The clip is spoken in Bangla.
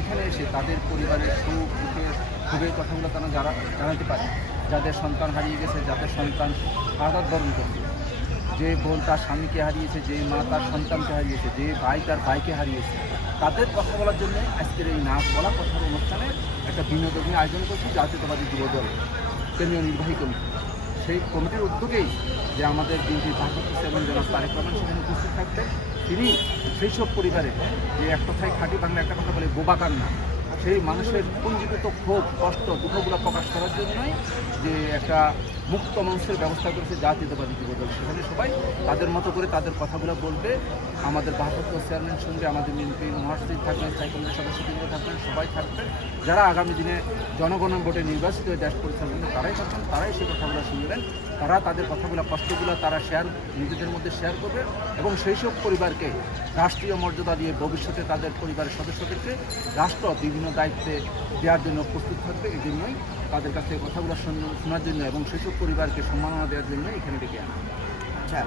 এখানে এসে তাদের পরিবারের সুখ দুঃখের ক্ষোভের কথাগুলো তারা জানাতে পারে। যাদের সন্তান হারিয়ে গেছে, যাদের সন্তান শাহাদাত বরণ করছে, যে বোন তার স্বামীকে হারিয়েছে, যে মা তার সন্তানকে হারিয়েছে, যে ভাই তার ভাইকে হারিয়েছে, তাদের কথা বলার জন্য আজকের এই নাচ বলা কথার অনুষ্ঠানে একটা বিনোদনের আয়োজন করছে জাতীয়তাবাদী যুবদল কেন্দ্রীয় নির্বাহী কমিটি। সেই কমিটির উদ্যোগেই যে আমাদের বিএনপির ভারপ্রাপ্ত চেয়ারম্যান জনাব তারেক রহমান সেখানে উপস্থিত থাকবেন। তিনি সেই সব পরিবারে, যে এক কথায় খাঁটি বাংলা একটা কথা বলে বোবা কান্না, সেই মানুষের পুঞ্জীভূত ক্ষোভ কষ্ট দুঃখগুলো প্রকাশ করার জন্যই যে একটা মুক্ত মানুষের ব্যবস্থা করেছে জাতীয়তাবাদী যুবদল। সেখানে সবাই তাদের মতো করে তাদের কথাগুলো বলবে। আমাদের ভারপ্রাপ্ত চেয়ারম্যান সঙ্গে আমাদের বিএনপির মহাসচিব থাকবেন, স্থায়ী কমিটির সদস্যবৃন্দ থাকবেন, সবাই থাকবেন। যারা আগামী দিনে জনগণের ভোটে নির্বাচিত হয়ে দেশ পরিচালনা করবেন তারাই থাকবেন, তারাই সেই কথাগুলো শুনবেন। তারা তাদের কথাগুলো কষ্টগুলো তারা নিজেদের মধ্যে শেয়ার করবে এবং সেই সব পরিবারকে রাষ্ট্রীয় মর্যাদা দিয়ে ভবিষ্যতে তাদের পরিবারের সদস্যদেরকে রাষ্ট্র বিভিন্ন দায়িত্বে দেওয়ার জন্য প্রস্তুত থাকবে। এই জন্যই তাদের কাছে কথাগুলো শোনার জন্য এবং সেসব পরিবারকে সম্মাননা দেওয়ার জন্য এখানে ডেকে আনা। আচ্ছা,